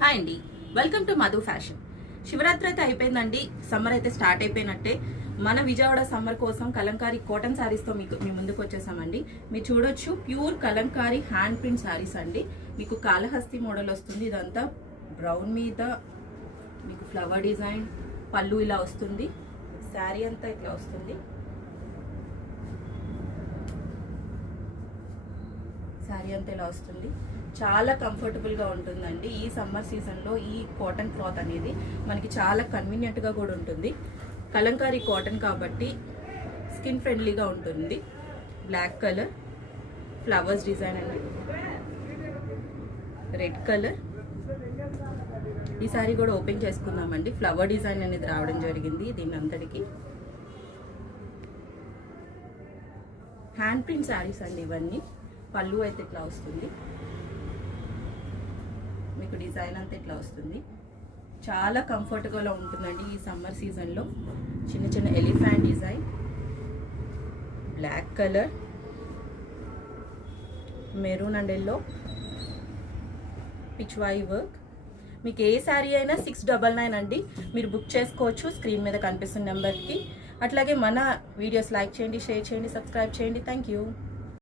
Hi అండి, welcome to Madhu fashion. Shivaratri అయితే అయిపోయిందండి, సమ్మర్ అయితే స్టార్ట్ అయిపోయినట్టే. మన విజయవాడ సమ్మర్ కోసం కలంకారీ కాటన్ శారీస్తో మీ ముందుకు వచ్చేసామండి. మీరు చూడొచ్చు, pure Kalamkari hand print saris అండి. మీకు కాళహస్తి మోడల్ వస్తుంది. ఇదంతా బ్రౌన్ మీద మీకు ఫ్లవర్ డిజైన్, పళ్ళు ఇలా వస్తుంది. శారీ అంతా ఇట్లా వస్తుంది. శారీ అంతా ఇలా వస్తుంది. చాలా కంఫర్టబుల్గా ఉంటుందండి. ఈ సమ్మర్ సీజన్లో ఈ కాటన్ క్లాత్ అనేది మనకి చాలా కన్వీనియంట్గా కూడా ఉంటుంది. కలంకారీ కాటన్ కాబట్టి స్కిన్ ఫ్రెండ్లీగా ఉంటుంది. బ్లాక్ కలర్ ఫ్లవర్స్ డిజైన్ అండి, రెడ్ కలర్. ఈ సారీ కూడా ఓపెన్ చేసుకుందామండి. ఫ్లవర్ డిజైన్ అనేది రావడం జరిగింది. దీని అంతటికి హ్యాండ్ ప్రింట్ శారీస్ అండి ఇవన్నీ. పళ్ళు అయితే ఇట్లా వస్తుంది, మీకు డిజైన్ అంతా ఇట్లా వస్తుంది. చాలా కంఫర్టబుల్గా ఉంటుందండి ఈ సమ్మర్ సీజన్లో. చిన్న చిన్న elephant design, black colour, maroon and yellow, pichwai work. మీకు ఏ శారీ అయినా 699 అండి. మీరు బుక్ చేసుకోవచ్చు స్క్రీన్ మీద కనిపిస్తున్న నెంబర్కి. అట్లాగే మన వీడియోస్ లైక్ చేయండి, షేర్ చేయండి, సబ్స్క్రైబ్ చేయండి. Thank you.